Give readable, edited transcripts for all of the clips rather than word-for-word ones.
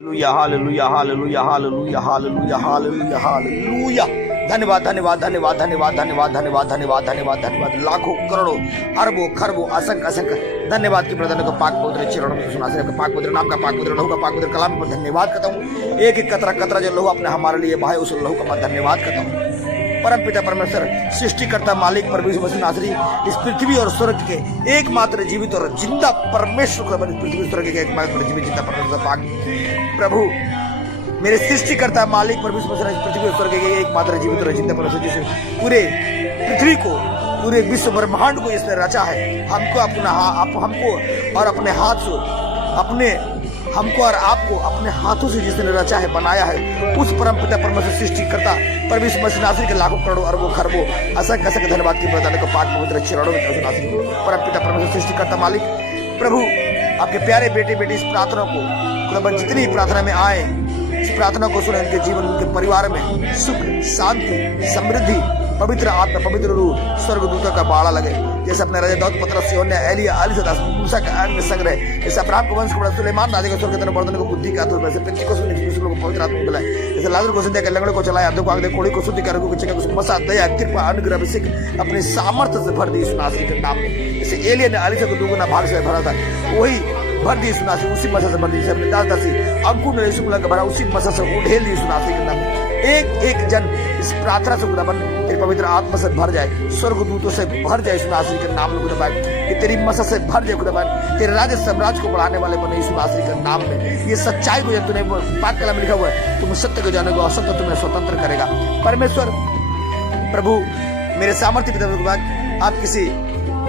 Hallelujah hallelujah hallelujah hallelujah hallelujah hallelujah hallelujah. धन्यवाद धन्यवाद धन्यवाद धन्यवाद धन्यवाद धन्यवाद धन्यवाद धन्यवाद धन्यवाद। लाखों करोड़ों अरबों खरबों असंख्य असंख्य धन्यवाद की प्रधान को पाक पवित्र चरणों में सुना से पाक पवित्र नाम का पाक पवित्र लहू का पाक पवित्र कलाम पर धन्यवाद करता हूँ। एक एक कतरा कतरा जो लहू अपने हमारे लिए भाई उस लहू का मैं धन्यवाद करता हूँ। परम पिता परमेश्वर सृष्टिकर्ता मालिक प्रभु मसीह नासरी इस पृथ्वी और स्वर्ग के एकमात्र जीवित और जिंदा परमेश्वर को पृथ्वी स्वर्ग के एकमात्र जीवित जिंदा परमेश्वर पाक प्रभु मेरे सृष्टिकर्ता मालिक प्रभु मसीह पृथ्वी और स्वर्ग के एकमात्र जीवित और जिंदा परमेश्वर जिसे पूरे पृथ्वी को पूरे विश्व ब्रह्मांड को इसने रचा है। हमको अपना हमको और अपने हाथ से हमको और आपको अपने हाथों से जिसने रचा है बनाया है उस परम पिता परमेश्वर सृष्टिकर्ता परमेश्वर मसीह नासरी के लाखों करोड़ों अरबों खरबों असंख्य असंख्य धन्यवाद की प्रदान को पाक पवित्र चरणों में नासरी परम पिता परमेश्वर सृष्टिकर्ता मालिक प्रभु आपके प्यारे बेटे बेटी इस प्रार्थना को जितनी प्रार्थना में आए इस प्रार्थना को सुने उनके जीवन उनके परिवार में सुख शांति समृद्धि पवित्र आत्मा पवित्र रूह स्वर्गदूतों का बाड़ा लगे। जैसे अपने राजा दाऊद पतरस योन्या एलिया अलीसदास मूसा का अंग संग्रह जैसे अब्राहम को वंश को बड़ा सुलेमान राजा को स्वर्ग देने बर्तन को बुद्धि का आतुर वैसे पृथ्वी को सुनने को पवित्र आत्मा बुलाए। जैसे लाजर को जिंदा के लंगड़े को चलाया अधों को आग दे कोड़ी को शुद्धि कर को चंगे को मसा दया कृपा अनुग्रह अभिषेक अपने सामर्थ्य से भर दी इस नासरी के नाम में। जैसे एलिया ने अलीसा को दुगुना भाग से भरा था वही भर दी सुनासी उसी मसा से भर दी अपने दास दासी अंकुर ने यीशु को भरा उसी मसा से उड़ेल दी सुनासी के नाम में। एक एक जन इस प्रार्थना से खुदाबन तेरी पवित्र आत्मा से भर जाए स्वर्गदूतों से भर जाए यीशु नासरी के नाम में खुदाबन कि तेरी मसा से भर जाए खुदाबन तेरे राज्य साम्राज्य को बढ़ाने वाले बने यीशु नासरी के नाम में। ये सच्चाई को जब तूने पाक कलम में लिखा हुआ है तुम सत्य को जानेगा और सत्य तुम्हें स्वतंत्र करेगा। परमेश्वर प्रभु मेरे सामर्थ्य पिता आप किसी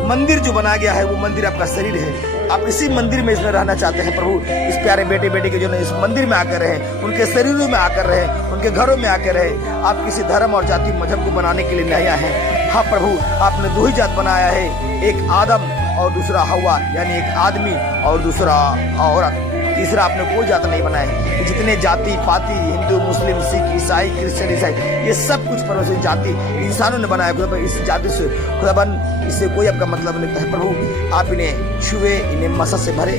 मंदिर जो बनाया गया है वो मंदिर आपका शरीर है। आप इसी मंदिर में इसमें रहना चाहते हैं प्रभु इस प्यारे बेटे बेटे के जो इस मंदिर में आकर रहे उनके शरीरों में आकर रहे उनके घरों में आकर रहे। आप किसी धर्म और जाति मजहब को बनाने के लिए नहीं आए हैं। हाँ प्रभु आपने दो ही जात बनाया है एक आदम और दूसरा हवा यानी एक आदमी और दूसरा औरत तीसरा आपने कोई जात नहीं बनाया है। जितने जाति पाति हिंदू मुस्लिम सिख ईसाई क्रिश्चियन ईसाई ये सब कुछ परमेश्वर जाति इंसानों ने बनाया खुदा इस जाति से खुदाबन इससे कोई आपका मतलब नहीं है। प्रभु आप इन्हें छुए इन्हें मसा से भरे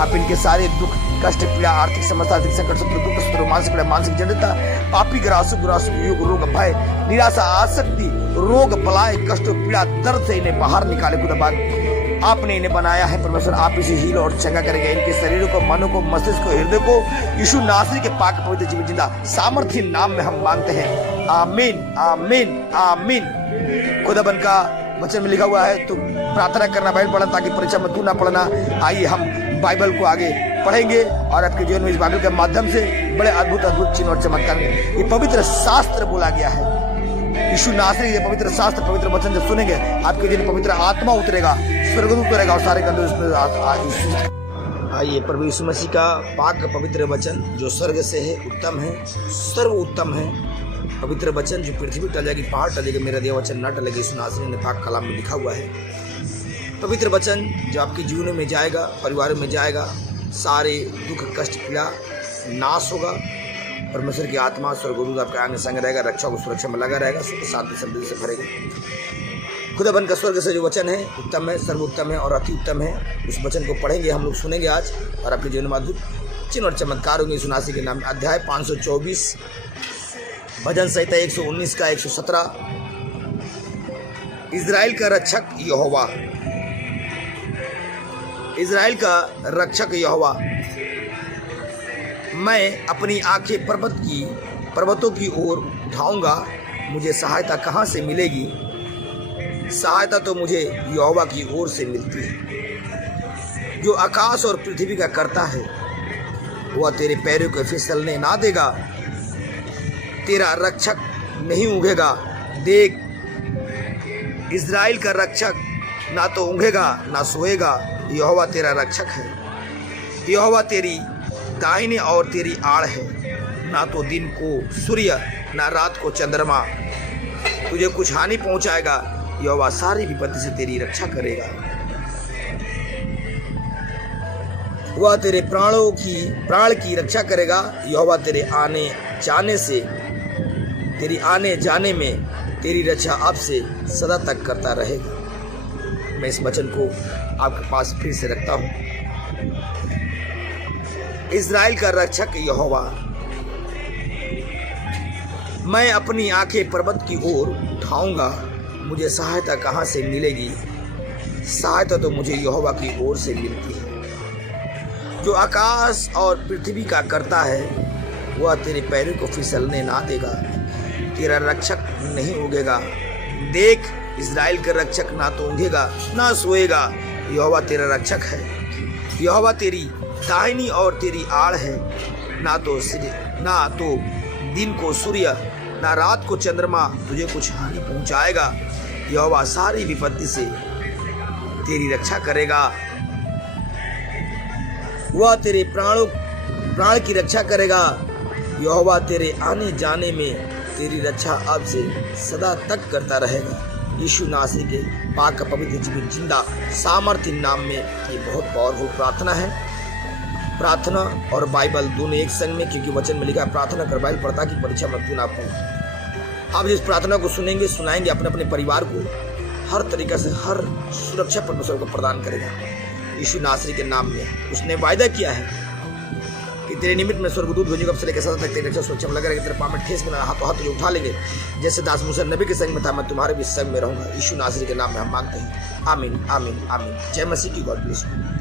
आप इनके सारे दुख कष्ट पीड़ा आर्थिक समस्या आर्थिक संकट शत्रु दुख शत्रु मानसिक पीड़ा मानसिक जड़ता पापी ग्रासु युग रोग भय निराशा आसक्ति रोग बलाय कष्ट पीड़ा दर्द से इन्हें बाहर निकाले खुदाबन आपने इन्हें बनाया है परमेश्वर आप इसे हील और चंगा करेंगे। इनके शरीरों को मनो को मस्तिष्क को हृदय को यीशु नासरी के पाक पवित्र जीवन जिंदा सामर्थ्य नाम में हम मांगते हैं आमीन आमीन आमीन। खुदाबन का वचन में लिखा हुआ है तो प्रार्थना करना बाइबल पढ़ना ताकि परीक्षा में तू ना पढ़ना। आइए हम बाइबल को आगे पढ़ेंगे और आपके जीवन में इस बाइबल के माध्यम से बड़े अद्भुत अद्भुत चिन्ह और चमत्कार ये पवित्र शास्त्र बोला गया है। यीशु नासरी ये पवित्र शास्त्र पवित्र वचन जब सुनेंगे आपके जीवन पवित्र आत्मा उतरेगा स्वर्गदूत उतरेगा और सारे आइए प्रभु यीशु मसीह का पाक पवित्र वचन जो स्वर्ग से है उत्तम है सर्व उत्तम है पवित्र वचन जो पृथ्वी टलेगी पहाड़ टलेगी मेरा दिया वचन न टलेगी यीशु नासरी ने पाक कलाम में लिखा हुआ है। पवित्र वचन जो आपके जीवन में जाएगा परिवार में जाएगा सारे दुख कष्ट पीड़ा नाश होगा। परमेश्वर की आत्मा स्वर्गदूत आपके आगे संग रहेगा रक्षा को सुरक्षा में लगा रहेगा सुख शांति समृद्धि से भरेगा। खुदाबन का स्वर्ग से जो वचन है उत्तम है सर्वोत्तम है और अति उत्तम है। उस वचन को पढ़ेंगे हम लोग सुनेंगे आज और आपके जीवन में अद्भुत चिन्ह और चमत्कार होंगे। यीशु नासरी के नाम अध्याय 524 भजन संहिता 119 का 117 इजराइल का रक्षक यहोवा इजराइल का रक्षक यहोवा मैं अपनी आंखें पर्वतों की ओर उठाऊंगा मुझे सहायता कहाँ से मिलेगी। सहायता तो मुझे यहोवा की ओर से मिलती है जो आकाश और पृथ्वी का करता है वह तेरे पैरों को फिसलने ना देगा। तेरा रक्षक नहीं ऊँघेगा। देख इजराइल का रक्षक ना तो ऊँघेगा ना सोएगा। यहोवा तेरा रक्षक है। यहोवा तेरी दाहिने और तेरी आड़ है ना तो दिन को सूर्य ना रात को चंद्रमा तुझे कुछ हानि पहुंचाएगा। यहोवा सारी विपत्ति से तेरी रक्षा करेगा। वह तेरे प्राण की रक्षा करेगा। यहोवा तेरे आने जाने में तेरी रक्षा अब से सदा तक करता रहेगा। मैं इस वचन को आपके पास फिर से रखता हूँ। इज़राइल का रक्षक यहोवा, मैं अपनी आंखें पर्वत की ओर उठाऊंगा, मुझे सहायता कहाँ से मिलेगी? सहायता तो मुझे यहोवा की ओर से मिलती है। जो आकाश और पृथ्वी का करता है वह तेरे पैरों को फिसलने ना देगा, तेरा रक्षक नहीं उगेगा। देख, इज़राइल का रक्षक ना तो ऊँघेगा ना सोएगा, यहोवा तेरा रक्षक है। यहोवा तेरी दाहिनी और तेरी आड़ है, ना तो दिन को सूर्य ना रात को चंद्रमा तुझे कुछ हानि पहुंचाएगा। यहोवा सारी विपत्ति से तेरी रक्षा करेगा, वह तेरे प्राण की रक्षा करेगा। यहोवा तेरे आने जाने में तेरी रक्षा अब से सदा तक करता रहेगा। यीशु नासरी के पाक पवित्र जीवित जिंदा सामर्थ्य नाम में ये बहुत पावरफुल प्रार्थना है। प्रार्थना और बाइबल दोनों एक संग में, क्योंकि वचन में लिखा है प्रार्थना कर बाइबल पढ़ता की परीक्षा मत ना पाओ। आप इस प्रार्थना को सुनेंगे, सुनाएंगे अपने अपने परिवार को, हर तरीके से हर सुरक्षा परमेश्वर को प्रदान करेगा यीशु नासरी के नाम में। उसने वायदा किया है कि तेरे निमित्त में स्वर्गदूत भेजूंगा, अब से लेकर सदा तक तेरी रक्षा सुरक्षा में लगा रहेगा। तेरे पाँव में ठेस में हाथों हाथ तुझे उठा लेंगे। जैसे दास मूसा नबी के संग में था, मैं तुम्हारे भी संग में रहूंगा। यीशु नासरी के नाम में हम मांगते हैं, आमीन आमीन आमीन। जय मसीह की। God bless you.